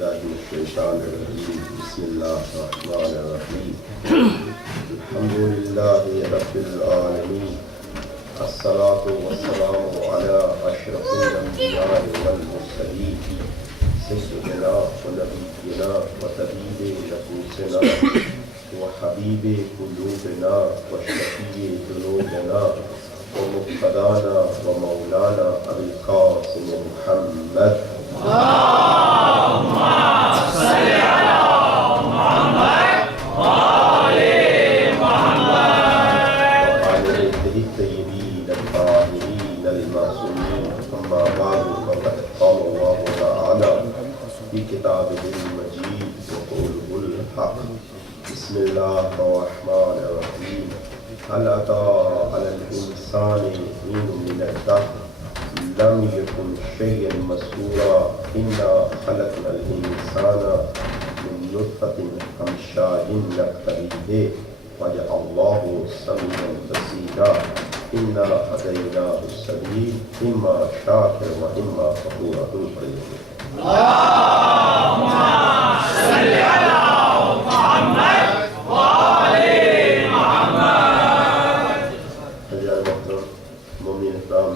باللہ من الشیطان الرجیم بسم اللہ الرحمن الرحیم الحمدللہ رب العالمین الصلاة والسلام علی اشرف الانبیاء والمرسلین سیدنا و نبینا و طبیب نفوسنا و حبیب قلوبنا و شفیع ذنوبنا و مقتدانا و مولانا ابی القاسم محمد اللہم صلی علی محمد و آل محمد وعلى آلہ الطیبین الطاہرین المعصومین اما بعد فقد قال اللہ تعالی فی کتابہ المجید وقوله الحق بسم اللہ الرحمن الرحیم هل أتى على الإنسان حين من الدهر لم يكن شيئا مسطورا إنا خلقنا الإنسان من نطفة أمشاج نبتليه وجعلناه سميعا بصيرا إنا هديناه السبيل إما شاكرا وإما كفورا. اللهم صل على محمد وآل محمد. مومن احترام،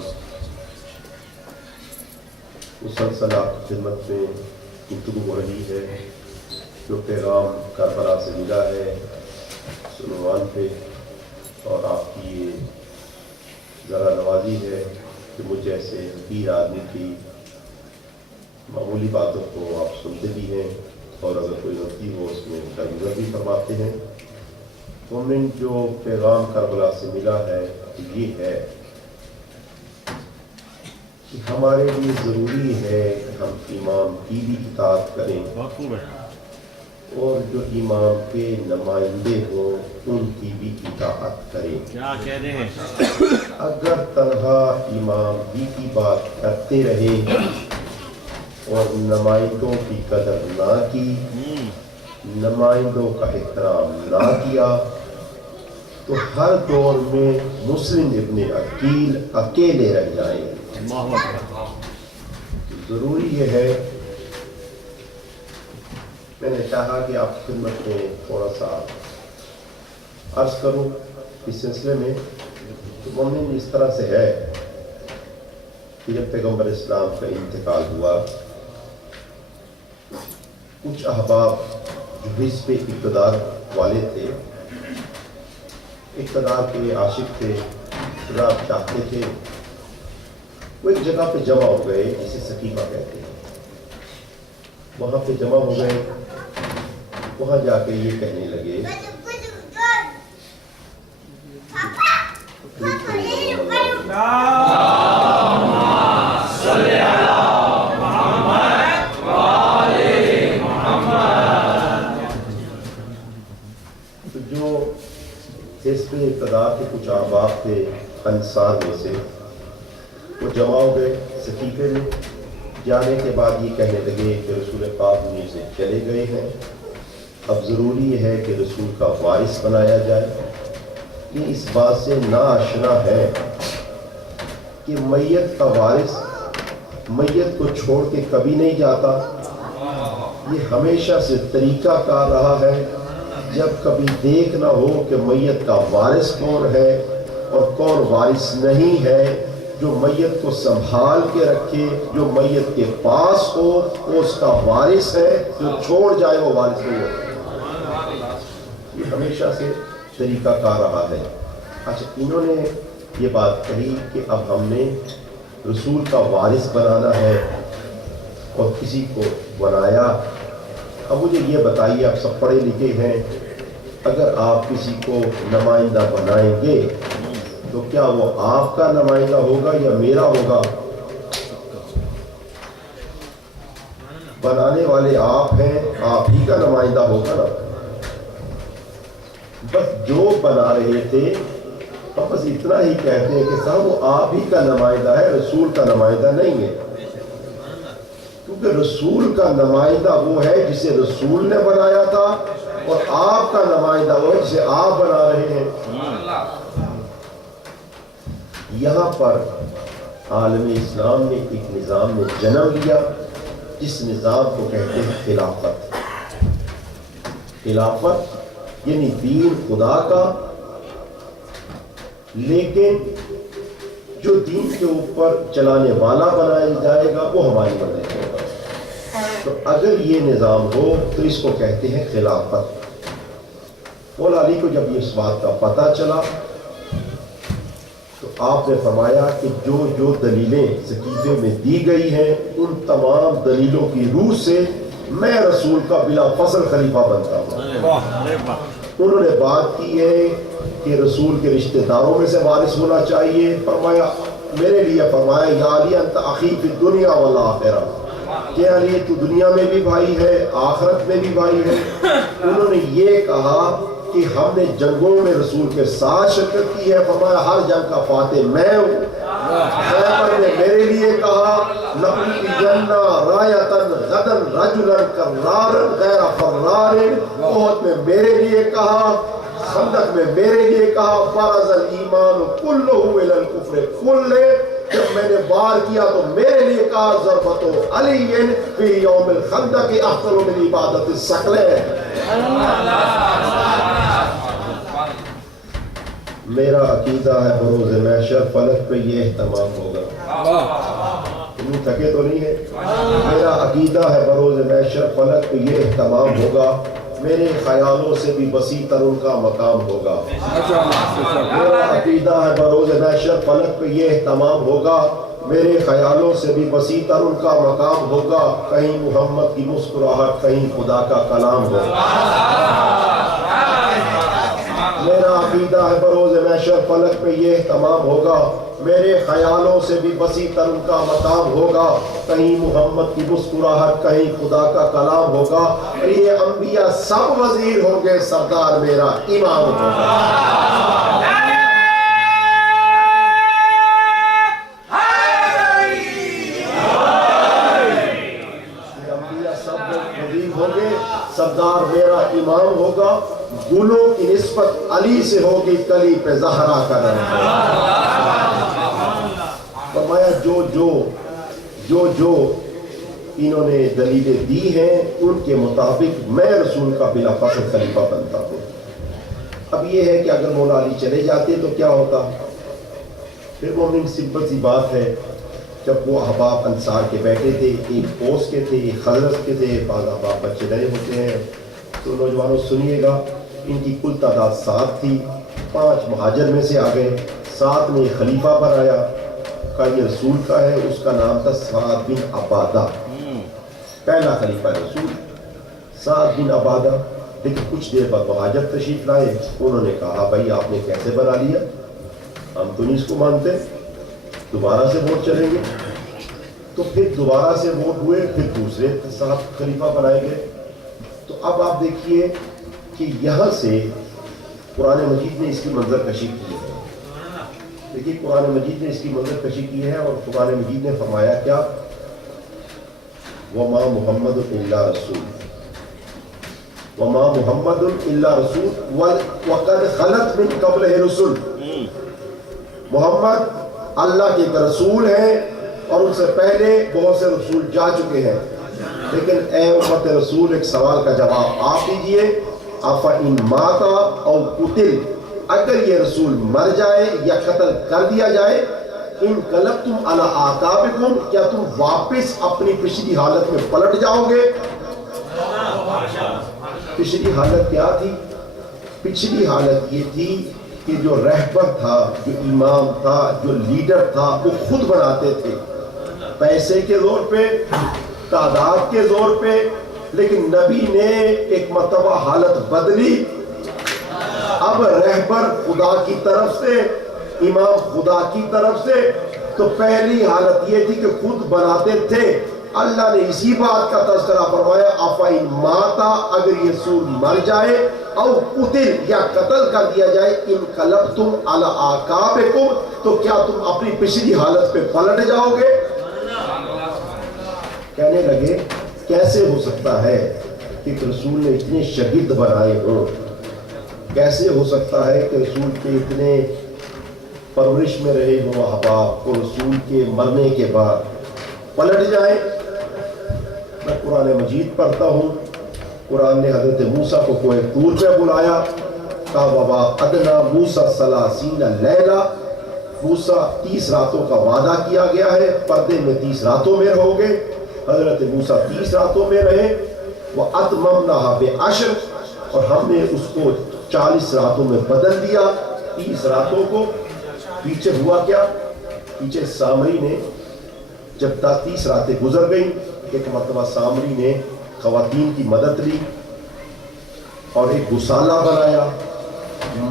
مسلسل آپ کی خدمت میں گفتگو ہو رہی ہے جو پیغام کربلا سے ملا ہے عنوان پہ، اور آپ کی یہ ذرا نوازی ہے کہ مجھ جیسے پیر آدمی کی معمولی باتوں کو آپ سنتے بھی ہیں اور اگر کوئی غلطی ہو اس میں درگزر بھی فرماتے ہیں. مومن جو پیغام کربلا سے ملا ہے یہ ہے کہ ہمارے لیے ضروری ہے کہ ہم امام کی بھی اطاعت کریں اور جو امام کے نمائندے ہوں ان کی بھی اطاعت کریں. کیا کہہ رہے ہیں؟ اگر تنہا امام ہی کی بات کرتے رہے اور نمائندوں کی قدر نہ کی، نمائندوں کا احترام نہ کیا، تو ہر دور میں مسلم ابن عقیل اکیلے رہ جائیں گے. ضروری یہ ہے، میں نے چاہا کہ آپ کی خدمت میں تھوڑا سا عرض کروں اس سلسلے میں. تو مومن اس طرح سے ہے کہ جب پیغمبر اسلام کا انتقال ہوا، کچھ احباب جو حزب اقتدار والے تھے، اقتدار کے عاشق تھے، اقتدار چاہتے تھے، وہ ایک جگہ پہ جمع ہو گئے جسے سقیفہ کہتے ہیں. وہاں پہ جمع ہو گئے، وہاں جا کے یہ کہنے لگے تو جو حزب اقتدار کے کچھ احباب تھے انصار میں سے، وہ جمع ہو گئے سقیفے میں. جانے کے بعد یہ کہنے لگے کہ رسول پاک دنیا سے چلے گئے ہیں، اب ضروری ہے کہ رسول کا وارث بنایا جائے. یہ اس بات سے ناآشنا ہے کہ میت کا وارث میت کو چھوڑ کے کبھی نہیں جاتا. یہ ہمیشہ سے طریقہ کار رہا ہے. جب کبھی دیکھنا ہو کہ میت کا وارث کون ہے اور کون وارث نہیں ہے، جو میت کو سنبھال کے رکھے، جو میت کے پاس ہو وہ اس کا وارث ہے، جو چھوڑ جائے وہ وارث نہیں ہوتا. یہ ہمیشہ سے طریقہ کار رہا ہے. اچھا، انہوں نے یہ بات کہی کہ اب ہم نے رسول کا وارث بنانا ہے اور کسی کو بنایا. اب مجھے یہ بتائیے، آپ سب پڑھے لکھے ہیں، اگر آپ کسی کو نمائندہ بنائیں گے تو کیا وہ آپ کا نمائندہ ہوگا یا میرا ہوگا؟ بنانے والے آپ ہیں، آپ ہی کا نمائندہ ہوگا نا. بس جو بنا رہے تھے بس اتنا ہی کہتے ہیں کہ صاحب وہ آپ ہی کا نمائندہ ہے، رسول کا نمائندہ نہیں ہے. کیونکہ رسول کا نمائندہ وہ ہے جسے رسول نے بنایا تھا، اور آپ کا نمائندہ وہ ہے جسے آپ بنا رہے ہیں. یہاں پر عالم اسلام نے ایک نظام میں جنم لیا جس نظام کو کہتے ہیں خلافت. خلافت یعنی دین خدا کا، لیکن جو دین کے اوپر چلانے والا بنایا جائے گا وہ ہماری مرضی ہوگا. تو اگر یہ نظام ہو تو اس کو کہتے ہیں خلافت. مولا علی کو جب اس بات کا پتہ چلا تو آپ نے فرمایا کہ جو جو دلیلیں صحیفے میں دی گئی ہیں ان تمام دلیلوں کی روح سے میں رسول کا بلا فصل خلیفہ بنتا ہوں. انہوں نے بات کی ہے کہ رسول کے رشتہ داروں میں سے وارث ہونا چاہیے. فرمایا میرے لیے فرمایا یا علی انت اخی فی الدنیا والآخرہ، کہ علی تو دنیا میں بھی بھائی ہے آخرت میں بھی بھائی ہے. انہوں نے یہ کہا کہ ہم نے جنگوں میں رسول کے ساتھ شرکت کی ہے. فرمایا ہر جنگ کا فاتح میں ہوں. خیبر نے میرے لیے کہا لَأُلْقِيَنَّ رَایَةً غَدًا رَجُلًا كَرَّارًا غَيْرَ فَرَّارٍ. احد میں میرے لیے کہا، خندق میں میرے لیے کہا فَرَزَ الْإِيمَانُ كُلُّهُ إِلَى الْكُفْرِ كُلِّهِ. جب میں نے وار کیا تو میرے لیے کہا ضربتُ عَلِيٍّ فِي يَوْمِ الْخَندَقِ أَفْضَلُ مِنْ عِبَادَةِ الثَّقَلَيْنِ. میرا عقیدہ ہے بروز محشر فلک پہ یہ اہتمام ہوگا. تم تھکے تو نہیں ہے؟ میرا عقیدہ ہے بروز محشر فلک پہ یہ اہتمام ہوگا. میرے خیالوں سے بھی وسیع تر ان کا مقام ہوگا. میرا عقیدہ ہے بروز محشر فلک پہ یہ اہتمام ہوگا. میرے خیالوں سے بھی وسیع تر ان کا مقام ہوگا. کہیں محمد کی مسکراہٹ، کہیں خدا کا کلام ہوگا. میرا عقیدہ ہے بروز محشر فلک پہ یہ اہتمام ہوگا. میرے خیالوں سے بھی وسیع تر ان کا مقام ہوگا. کہیں محمد کی مسکراہٹ، کہیں خدا کا کلام ہوگا. اور یہ انبیاء سب وزیر ہوں گے، سردار میرا امام ہوگا. سردار میرا امام ہوگا. گلوں کی نسبت علی سے ہوگی، کلی پہ زہرا کا نام ہوگا. فرمایا جو انہوں نے دلیلیں دی ہیں ان کے مطابق میں رسول کا بلا فصل خلیفہ بنتا ہوں. اب یہ ہے کہ اگر مولا علی چلے جاتے تو کیا ہوتا؟ پھر مومن سمپل سی بات ہے، جب وہ احباب انصار کے بیٹھے تھے، ایک اوس کے تھے، ایک خزرج کے تھے، بعض احباب بچے نئے ہوتے ہیں. تو نوجوانوں سنیے گا، ان کی کل تعداد 7 تھی. 5 مہاجر میں سے آ گئے. 7 نے خلیفہ بنایا، کہا یہ رسول کا ہے. اس کا نام تھا سعد بن عبادہ، پہلا خلیفہ رسول سعد بن عبادہ. لیکن کچھ دیر بعد مہاجر تشریف لائے. انہوں نے کہا بھائی آپ نے کیسے بنا لیا، ہم تو نہیں اس کو مانتے، دوبارہ سے ووٹ چلیں گے. تو پھر دوبارہ سے ووٹ ہوئے، پھر دوسرے 7 خلیفہ بنائے گئے. تو اب آپ دیکھیے کہ یہاں سے قرآن مجید نے اس کی منظر کشی کی ہے. دیکھیے قرآن مجید نے اس کی منظر کشی کی ہے، اور قرآن مجید نے فرمایا کیا؟ وَمَا مُحَمَّدٌ إِلَّا رَسُولٌ وَمَا مُحَمَّدٌ إِلَّا رَسُولٌ وَقَدْ خَلَتْ مِن قَبْلِهِ رُسُلٌ. محمد اللہ کے ایک رسول ہیں اور ان سے پہلے بہت سے رسول جا چکے ہیں. لیکن اے امت رسول ایک سوال کا جواب آپ دیجئے. افإن مات او قتل، اگر یہ رسول مر جائے یا قتل کر دیا جائے، انقلبتم علی اعقابکم، کیا تم واپس اپنی پچھلی حالت میں پلٹ جاؤ گے؟ پچھلی حالت کیا تھی؟ پچھلی حالت یہ تھی کہ جو رہبر تھا، جو امام تھا، جو لیڈر تھا، وہ خود بناتے تھے، پیسے کے زور پہ، تعداد کے زور پہ. لیکن نبی نے ایک مرتبہ حالت بدلی. اب رہبر خدا کی طرف سے، امام خدا کی طرف سے. تو پہلی حالت یہ تھی کہ خود بناتے تھے. اللہ نے اسی بات کا تذکرہ فرمایا افإن مات، اگر یہ رسول مر جائے، او قتل یا قتل کر دیا جائے، انقلبتم علی اعقابکم، تو کیا تم اپنی پچھلی حالت پہ پلٹ جاؤ گے؟ کہنے لگے کیسے ہو سکتا ہے کہ رسول نے اتنے شگرد بنائے ہوں، کیسے ہو سکتا ہے کہ رسول کے اتنے پرورش میں رہے ہوں احباب، اور رسول کے مرنے کے بعد پلٹ جائیں؟ میں قرآن مجید پڑھتا ہوں. قرآن نے حضرت موسیٰ کو کوہ طور پہ بلایا, کہا وَوَا أَدْنَا مُوسَى ثَلَاثِينَ لَيْلَةً, موسیٰ 30 راتوں کا وعدہ کیا گیا ہے, پردے میں 30 راتوں میں رہو گے. حضرت موسیٰ 30 راتوں میں رہے. وَأَتْمَمْنَاهَا بِعَشْرٍ, اور ہم نے اس کو 40 راتوں میں بدل دیا. 30 راتوں کو پیچھے ہوا کیا, پیچھے سامری نے جب 30 راتیں گزر گئیں, ایک مرتبہ سامری نے خواتین کی مدد لی اور ایک گسالہ بنایا.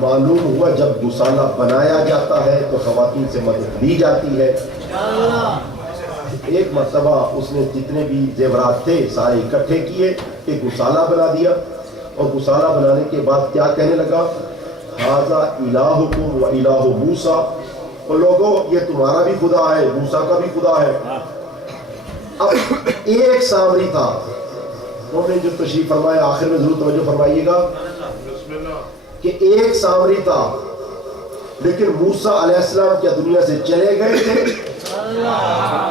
معلوم ہوا جب گسالہ بنایا جاتا ہے تو خواتین سے مدد لی جاتی ہے. ایک مرتبہ اس نے جتنے بھی زیورات تھے سارے اکٹھے کیے, ایک گسالہ بنا دیا, اور گسالہ بنانے کے بعد کیا کہنے لگا, ھذا الہکم و الہ موسیٰ, اور لوگوں یہ تمہارا بھی خدا ہے, موسیٰ کا بھی خدا ہے. اب ایک سامری تھا, انہوں نے جو تشریف فرمایا, آخر میں ضرور توجہ فرمائیے گا کہ ایک سامری تھا, لیکن موسیٰ علیہ السلام کیا دنیا سے چلے گئے تھے؟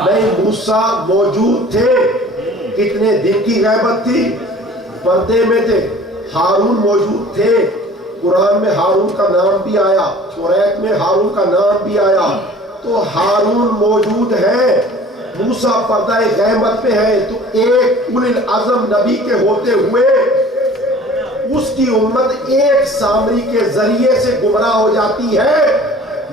نہیں, موسیٰ موجود تھے. کتنے دن کی غیبت تھی؟ پردے میں تھے. ہارون موجود تھے, قرآن میں ہارون کا نام بھی آیا, توریت میں ہارون کا نام بھی آیا. تو ہارون موجود ہے, موسیٰ پردہ غیبت میں ہے. تو ایک اولو العزم نبی کے ہوتے ہوئے اس کی امت ایک سامری کے ذریعے سے گمراہ ہو جاتی ہے.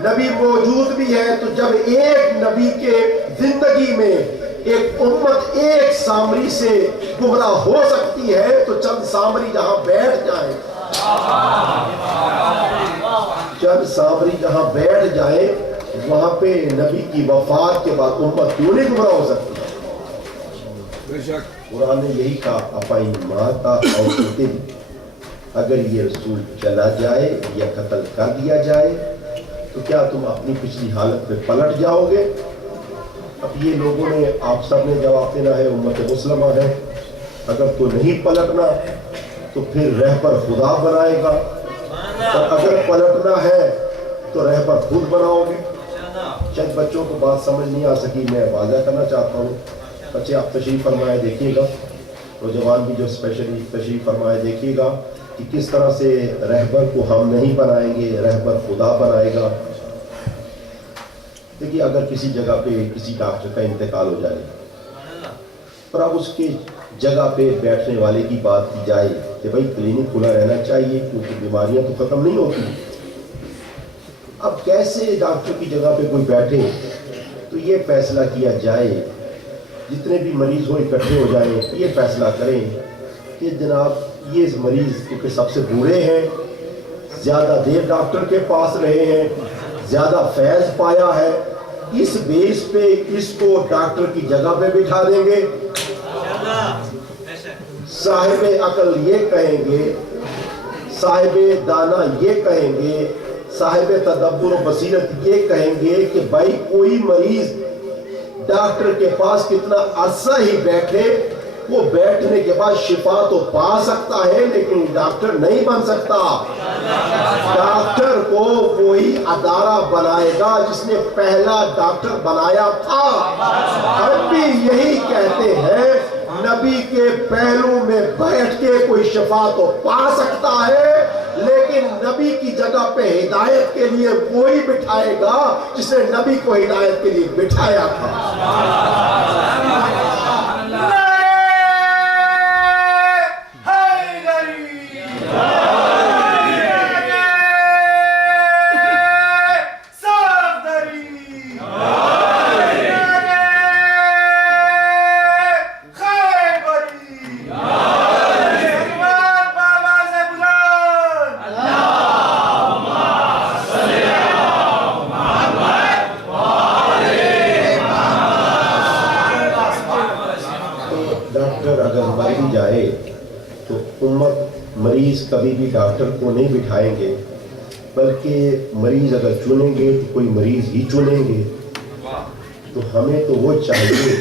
نبی موجود بھی ہے, تو جب ایک نبی کے زندگی میں ایک امت ایک سامری سے گمراہ ہو سکتی ہے, تو چند سامری جہاں بیٹھ جائیں, چند سامری جہاں بیٹھ جائیں, وہاں پہ نبی کی وفات کے بعد امت کیوں نہیں گمراہ ہو سکتی؟ قرآن نے یہی کہا, اپائی ماتا اور قتل, اگر یہ رسول چلا جائے یا قتل کر دیا جائے تو کیا تم اپنی پچھلی حالت پہ پلٹ جاؤ گے؟ اب یہ لوگوں نے, آپ سب نے جواب دینا ہے, امت مسلمہ ہے, اگر تو نہیں پلٹنا تو پھر رہبر خدا بنائے گا, اور اگر پلٹنا ہے تو رہبر خود بناؤ گے. شاید بچوں کو بات سمجھ نہیں آ سکی, میں واضح کرنا چاہتا ہوں. بچے آپ تشریف فرمائے دیکھیے گا, نوجوان بھی جو اسپیشلی تشریف فرمائے دیکھیے گا کہ کس طرح سے رہبر کو ہم نہیں بنائیں گے, رہبر خدا بنائے گا. دیکھیے, اگر کسی جگہ پہ کسی ڈاکٹر کا انتقال ہو جائے اور اب اس کے جگہ پہ بیٹھنے والے کی بات کی جائے کہ بھائی کلینک کھلا رہنا چاہیے کیونکہ بیماریاں تو ختم نہیں ہوتی, اب کیسے ڈاکٹر کی جگہ پہ کوئی بیٹھے؟ تو یہ فیصلہ کیا جائے, جتنے بھی مریض ہو اکٹھے ہو جائیں, یہ فیصلہ کریں کہ جناب یہ مریض کیونکہ سب سے بوڑھے ہیں, زیادہ دیر ڈاکٹر کے پاس رہے ہیں, زیادہ فیض پایا ہے, اس بیس پہ اس کو ڈاکٹر کی جگہ پہ بٹھا دیں گے. صاحب عقل یہ کہیں گے, صاحب دانا یہ کہیں گے, صاحب تدبر و بصیرت یہ کہیں گے کہ بھائی کوئی مریض ڈاکٹر کے پاس کتنا عرصہ ہی بیٹھے, وہ بیٹھنے کے بعد شفا تو پا سکتا ہے لیکن ڈاکٹر نہیں بن سکتا. ڈاکٹر کو وہی ادارہ بنائے گا جس نے پہلا ڈاکٹر بنایا تھا. ہم بھی یہی کہتے ہیں, نبی کے پہلو میں بیٹھ کے کوئی شفا تو پا سکتا ہے لیکن نبی کی جگہ پہ ہدایت کے لیے وہی بٹھائے گا جس نے نبی کو ہدایت کے لیے بٹھایا تھا. مریض کبھی بھی ڈاکٹر کو نہیں بٹھائیں گے بلکہ مریض اگر چنیں گے تو کوئی مریض ہی چنیں گے. تو ہمیں تو وہ چاہیے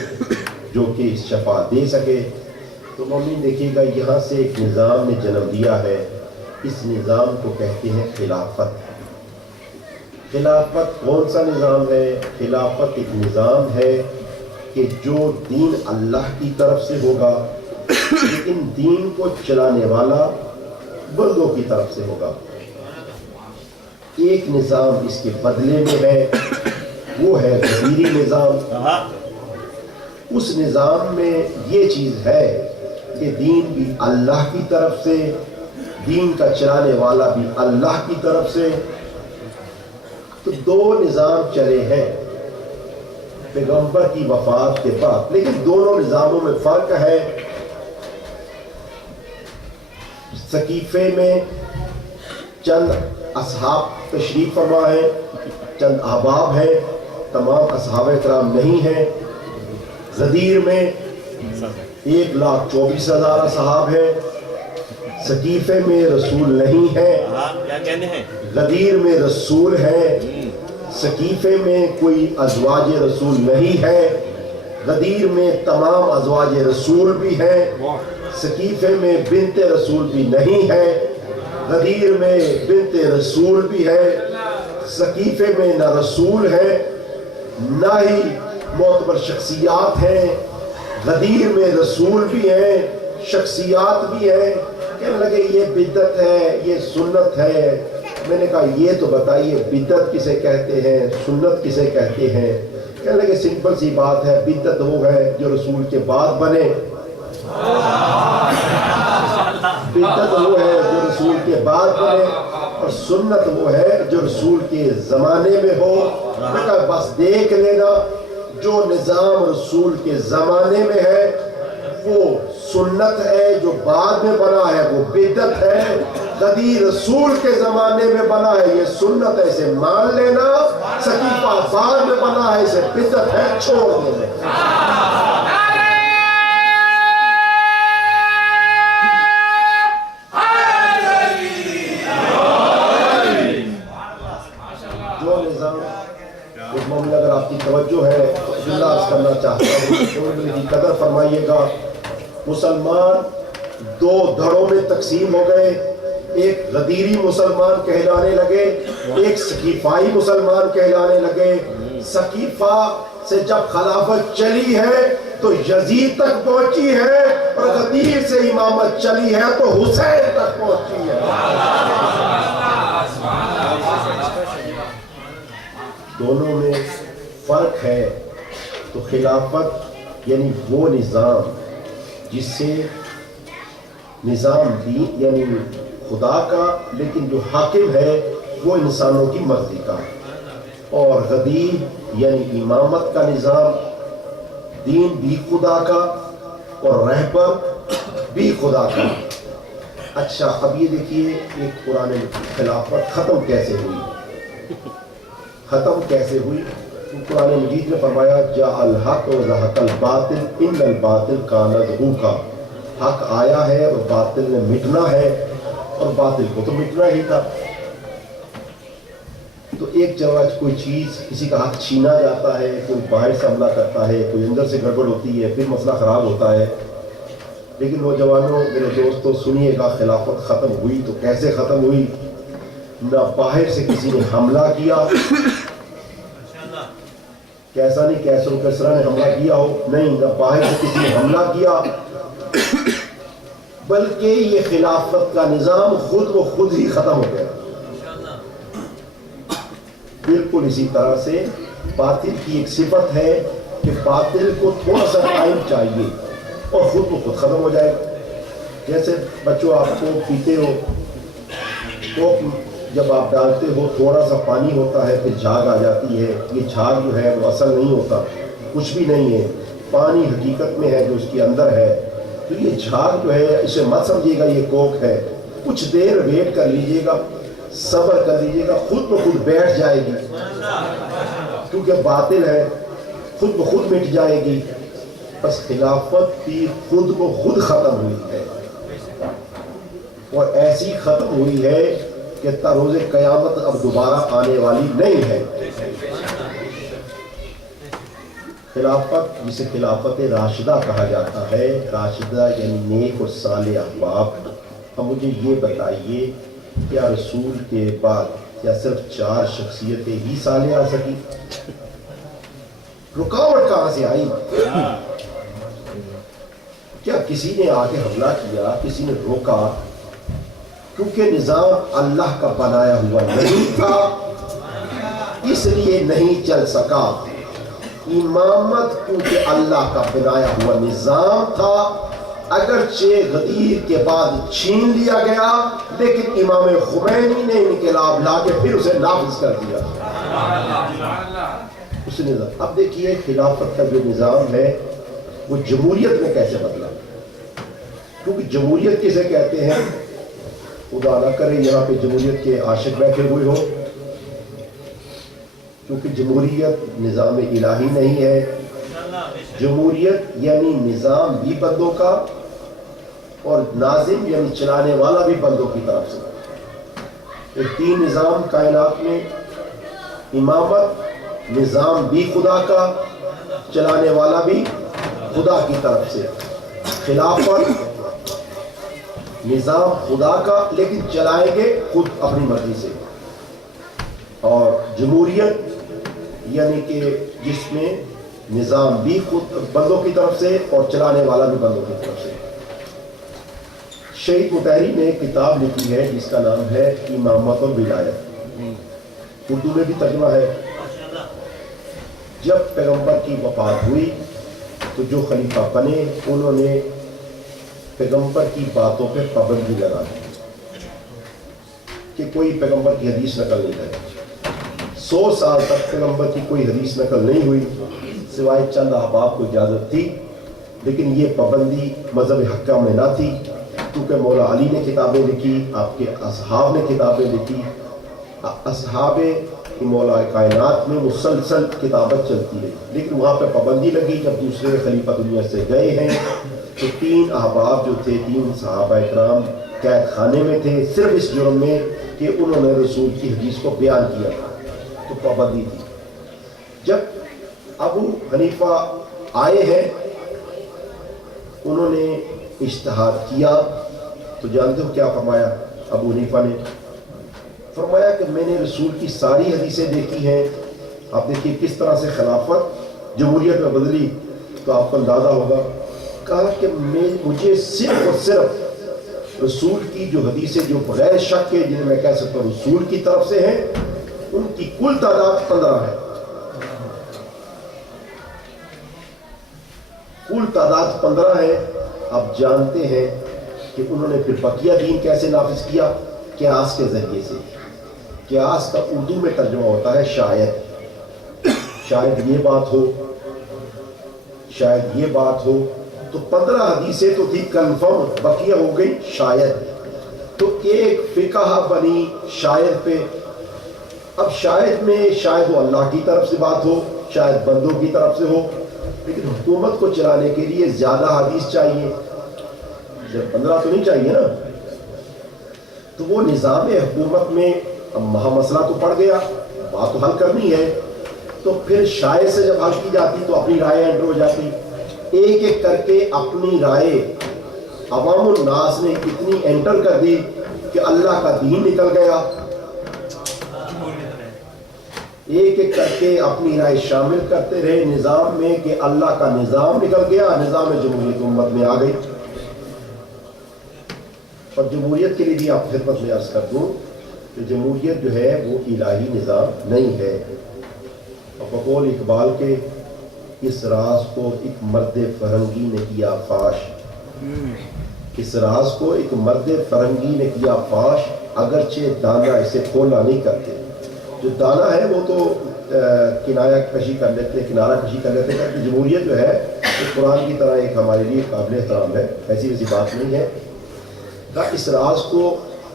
جو کہ شفا دے سکے. تو ممی دیکھیے گا, یہاں سے ایک نظام نے جنم دیا ہے, اس نظام کو کہتے ہیں خلافت. خلافت کون سا نظام ہے؟ خلافت ایک نظام ہے کہ جو دین اللہ کی طرف سے ہوگا لیکن دین کو چلانے والا بندوں کی طرف سے ہوگا. ایک نظام اس کے بدلے میں ہے، وہ ہے غدیری نظام. اس نظام میں یہ چیز ہے کہ دین بھی اللہ کی طرف سے، دین کا چلانے والا بھی اللہ کی طرف سے. تو دو نظام چلے ہیں پیغمبر کی وفات کے بعد، لیکن دونوں نظاموں میں فرق ہے. سقیفے میں چند اصحاب تشریف فرما ہے، چند احباب ہیں، تمام اصحاب کرام نہیں ہیں. غدیر میں 1,24,000 اصحاب ہیں. سقیفے میں رسول نہیں ہے، کیا کہنے ہیں؟ غدیر میں رسول ہے. سقیفے میں کوئی ازواج رسول نہیں ہے، غدیر میں تمام ازواج رسول بھی ہیں. سقیفے میں بنت رسول بھی نہیں ہے، غدیر میں بنت رسول بھی ہے. سقیفے میں نہ رسول ہے نہ ہی معتبر شخصیات ہیں. غدیر میں رسول بھی ہیں، شخصیات بھی ہیں. کہنے لگے یہ بدعت ہے، یہ سنت ہے. میں نے کہا یہ تو بتائیے بدعت کسے کہتے ہیں، سنت کسے کہتے ہیں؟ کہنے لگے سمپل سی بات ہے، بدعت وہ ہے جو رسول کے بعد بنے، بدعت وہ ہے جو رسول کے بعد بنے، اور سنت وہ ہے جو رسول کے زمانے میں ہو. میں کہا بس دیکھ لینا، جو نظام رسول کے زمانے میں ہے وہ سنت ہے، جو بعد میں بنا ہے وہ بدعت ہے. غدیر رسول کے زمانے میں بنا ہے یہ سنت ہے، اسے مان لینا. سقیفہ بعد میں بنا ہے، اسے بدعت ہے، چھوڑ دینا. جو نظام اس معاملے اگر آپ کی توجہ ہے تو اللہ عرض کرنا چاہتا ہوں، میری قدر فرمائیے گا. مسلمان دو دھڑوں میں تقسیم ہو گئے. ایک غدیری مسلمان کہلانے لگے، ایک سقیفائی مسلمان کہلانے لگے. سقیفہ سے جب خلافت چلی ہے تو یزید تک پہنچی ہے، اور غدیر سے امامت چلی ہے تو حسین تک پہنچی ہے. دونوں میں فرق ہے. تو خلافت یعنی وہ نظام جس سے نظام دین یعنی خدا کا، لیکن جو حاکم ہے وہ انسانوں کی مرضی کا. اور غدیر یعنی امامت کا نظام، دین بھی خدا کا اور رہبر بھی خدا کا. اچھا اب یہ دیکھیے ایک قرآن خلافت ختم کیسے ہوئی، ختم کیسے ہوئی. قرآن مجید نے فرمایا جاء الحق وزہق الباطل ان الباطل کان زہوقا. حق آیا ہے اور باطل نے مٹنا ہے، اور باطل کو تو مٹنا ہی تھا. تو ایک جگہ کوئی چیز کسی کا حق چھینا جاتا ہے، کوئی باہر سے حملہ کرتا ہے، کوئی اندر سے گڑبڑ ہوتی ہے، پھر مسئلہ خراب ہوتا ہے. لیکن نوجوانوں میرے دوستوں سنیے گا، خلافت ختم ہوئی تو کیسے ختم ہوئی؟ نہ باہر سے کسی نے حملہ کیا، کیسا نہیں کیسر و کسرا نے حملہ کیا ہو، نہیں، نہ باہر سے کسی نے حملہ کیا، بلکہ یہ خلافت کا نظام خود و خود ہی ختم ہو گیا. بالکل اسی طرح سے باطل کی ایک صفت ہے کہ باطل کو تھوڑا سا ٹائم چاہیے اور خود کو خود ختم ہو جائے گا. جیسے بچوں آپ کو پیتے ہو تو جب آپ ڈالتے ہو تھوڑا سا پانی ہوتا ہے، پھر جھاگ آ جاتی ہے. یہ جھاگ جو ہے وہ اصل نہیں ہوتا، کچھ بھی نہیں ہے، پانی حقیقت میں ہے جو اس کے اندر ہے. تو یہ جھاگ جو ہے اسے مت سمجھیے گا یہ کوک ہے. کچھ دیر ویٹ کر لیجئے گا، صبر کر لیجئے گا، خود بخود بیٹھ جائے گی، کیونکہ باطل ہے، خود بخود مٹ جائے گی. بس خلافت بھی خود بخود ختم ہوئی ہے، اور ایسی ختم ہوئی ہے کہ تا روز قیامت اب دوبارہ آنے والی نہیں ہے. خلافت جسے خلافت راشدہ کہا جاتا ہے، راشدہ یعنی نیک اور صالح احباب. اب مجھے یہ بتائیے کیا رسول کے بعد کیا صرف 4 شخصیتیں ہی صالح آ سکی؟ رکاوٹ کہاں سے آئی؟ کیا کسی نے آ کے حملہ کیا؟ کسی نے روکا؟ کیونکہ نظام اللہ کا بنایا ہوا نہیں تھا اس لیے نہیں چل سکا. امامت کیونکہ اللہ کا بنایا ہوا نظام تھا، اگرچہ غدیر کے بعد چھین لیا گیا لیکن امام خمینی نے انقلاب لا کے پھر اسے نافذ کر دیا. اس نظام اب دیکھیے خلافت کا جو نظام ہے وہ جمہوریت میں کیسے بدلا. کیونکہ جمہوریت کسے کہتے ہیں؟ خدا نہ کرے یہاں پہ جمہوریت کے عاشق بیٹھے ہوئے ہو، کیونکہ جمہوریت نظام الہی نہیں ہے. جمہوریت یعنی نظام بھی بندوں کا اور ناظم یعنی چلانے والا بھی بندوں کی طرف سے. ایک تین نظام کائنات میں، امامت نظام بھی خدا کا، چلانے والا بھی خدا کی طرف سے. خلافت نظام خدا کا لیکن چلائیں گے خود اپنی مرضی سے. اور جمہوریت یعنی کہ جس میں نظام بھی خود بندوں کی طرف سے اور چلانے والا بھی بندوں کی طرف سے. شہید مطہری نے ایک کتاب لکھی ہے جس کا نام ہے امامت و ولایت، اردو میں بھی ترجمہ ہے. جب پیغمبر کی وفات ہوئی تو جو خلیفہ بنے انہوں نے پیغمبر کی باتوں پہ پابندی لگا دی کہ کوئی پیغمبر کی حدیث نقل نہیں کرے. 100 سال تک پیغمبر کی کوئی حدیث نقل نہیں ہوئی سوائے چند احباب کو اجازت تھی، لیکن یہ پابندی مذہب حکام میں نہ تھی کیونکہ مولا علی نے کتابیں لکھی، آپ کے اصحاب نے کتابیں لکھی. اصحاب مولا کائنات میں مسلسل کتابت چلتی ہے، لیکن وہاں پہ پابندی لگی. جب دوسرے خلیفہ دنیا سے گئے ہیں تو 3 احباب جو تھے، 3 صحابہ اکرام قید خانے میں تھے صرف اس جرم میں کہ انہوں نے رسول کی حدیث کو بیان کیا تھا، تو پابندی تھی. جب ابو حنیفہ آئے ہیں انہوں نے اجتہاد کیا تو جانتے ہو کیا فرمایا؟ ابو حنیفہ نے فرمایا کہ میں نے رسول کی ساری حدیثیں دیکھی ہیں. آپ دیکھیے کس طرح سے خلافت جمہوریت میں بدلی تو آپ کو اندازہ ہوگا. کہا کہ مجھے صرف اور صرف رسول کی جو حدیثیں جو بغیر شک کے جنہیں میں کہہ سکتا ہوں رسول کی طرف سے ہیں ان کی کل تعداد 15 ہے. کل تعداد 15 ہے. آپ جانتے ہیں کہ انہوں نے پھر بقیہ دین کیسے نافذ کیا؟ قیاس کے ذریعے سے. قیاس کا اردو میں ترجمہ ہوتا ہے شاید یہ بات ہو، شاید یہ بات ہو. تو 15 حدیثیں تو تھی کنفرم، بقیہ ہو گئی شاید. تو ایک فقہ بنی شاید پہ. اب شاید میں شاید وہ اللہ کی طرف سے بات ہو، شاید بندوں کی طرف سے ہو، لیکن حکومت کو چلانے کے لیے زیادہ حدیث چاہیے. 15 تو نہیں چاہیے نا. تو وہ نظام حکومت میں اب مہا مسئلہ تو پڑ گیا، بات تو حل کرنی ہے. تو پھر شاید سے جب حل کی جاتی تو اپنی رائے انٹر ہو جاتی. ایک ایک کر کے اپنی رائے عوام الناس نے اتنی انٹر کر دی کہ اللہ کا دین نکل گیا. ایک ایک کر کے اپنی رائے شامل کرتے رہے نظام میں کہ اللہ کا نظام نکل گیا، نظام جمہوریت امت میں آ گئی. اور جمہوریت کے لیے بھی آپ خدمت میں عرض کر دوں کہ جمہوریت جو ہے وہ الہی نظام نہیں ہے. اور بقول اقبال کے اس راز کو ایک مرد فرنگی نے کیا فاش. اس راز کو ایک مرد فرنگی نے کیا فاش، اگرچہ دانا اسے کھولا نہیں کرتے. جو دانا ہے وہ تو کنارہ کشی کر لیتے ہیں کہ جمہوریت جو ہے وہ قرآن کی طرح ایک ہمارے لیے قابل احترام ہے، ایسی ویسی بات نہیں ہے. اس راز کو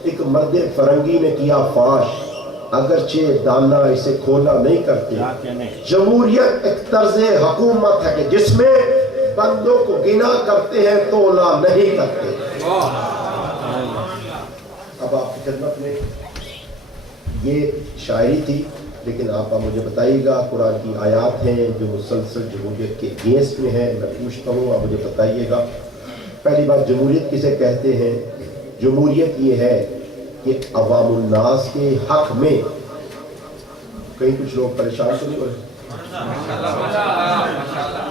ایک مرد فرنگی نے کیا فاش، اگرچہ دانا اسے کھولا نہیں کرتے. جمہوریت ایک طرز حکومت ہے کہ جس میں بندوں کو گنا کرتے ہیں تولا نہیں کرتے. اب آپ کی خدمت میں یہ شاعری تھی، لیکن آپ مجھے بتائیے گا قرآن کی آیات ہیں جو مسلسل جمہوریت کے اگینسٹ میں ہیں. میں پوچھتا ہوں آپ مجھے بتائیے گا. پہلی بات، جمہوریت کسے کہتے ہیں؟ جمہوریت یہ ہے کہ عوام الناس کے حق میں، کہیں کچھ لوگ پریشان تو نہیں ہو رہے؟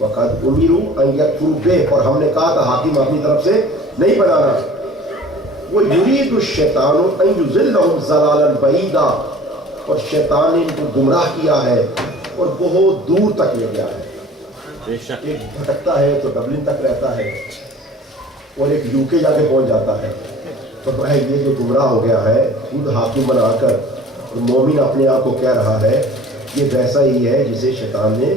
وقد امیروا ان یکفروا بہ، اور ہم نے کہا تھا حاکم اپنی طرف سے نہیں بنانا. وہ یرید الشیطان ان یضلهم ضلالا بعیدا، اور شیطان نے ان کو گمراہ کیا ہے اور بہت دور تک لے گیا ہے. بے شک ایک بھٹکتا ہے تو ڈبلن تک رہتا ہے اور ایک یو کے جا کے پہنچ جاتا ہے. تو بھائی یہ جو گمراہ ہو گیا ہے خود حاکم بنا کر، اور مومن اپنے آپ کو کہہ رہا ہے، یہ ویسا ہی ہے جسے شیطان نے